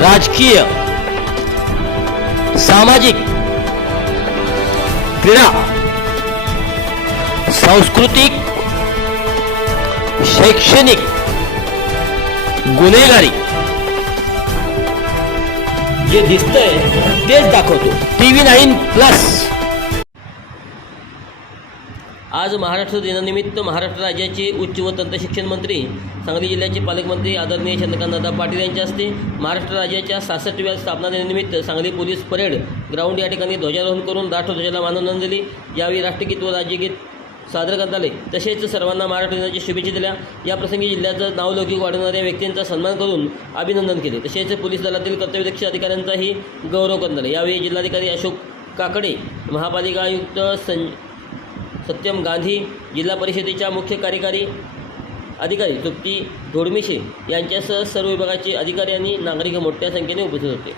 राजकीय, सामाजिक, क्रीडा, सांस्कृतिक, शैक्षणिक, गुन्हेगारी जे दिसतंय तेच दाखवतो TV9+. आज महाराष्ट्र दिनानिमित्त महाराष्ट्र राज्याचे उच्च व तंत्रशिक्षण मंत्री, सांगली जिल्ह्याचे पालकमंत्री आदरणीय चंद्रकांतदादा पाटील यांच्या हस्ते महाराष्ट्र राज्याच्या 66व्या स्थापना दिनानिमित्त सांगली पोलीस परेड ग्राउंड या ठिकाणी ध्वजारोहण करून राष्ट्रध्वजाला मानवंदना दिली. यावेळी राष्ट्रगीत व राज्यगीत सादर करण्यात आले. तसेच सर्वांना महाराष्ट्र दिनाच्या शुभेच्छा दिल्या. याप्रसंगी जिल्ह्याचं नावलौकिक वाढवणाऱ्या व्यक्तींचा सन्मान करून अभिनंदन केले. तसेच पोलीस दलातील कर्तव्यदक्ष अधिकाऱ्यांचाही गौरव करण्यात आला. यावेळी जिल्हाधिकारी अशोक काकडे, महापालिका आयुक्त सत्यम गांधी, जिल्हा परिषदेच्या मुख्य कार्यकारी अधिकारी तृप्ती धोडमिशे यांच्यासह सर्व विभागाचे अधिकारी आणि नागरिक मोठ्या संख्येने उपस्थित होते.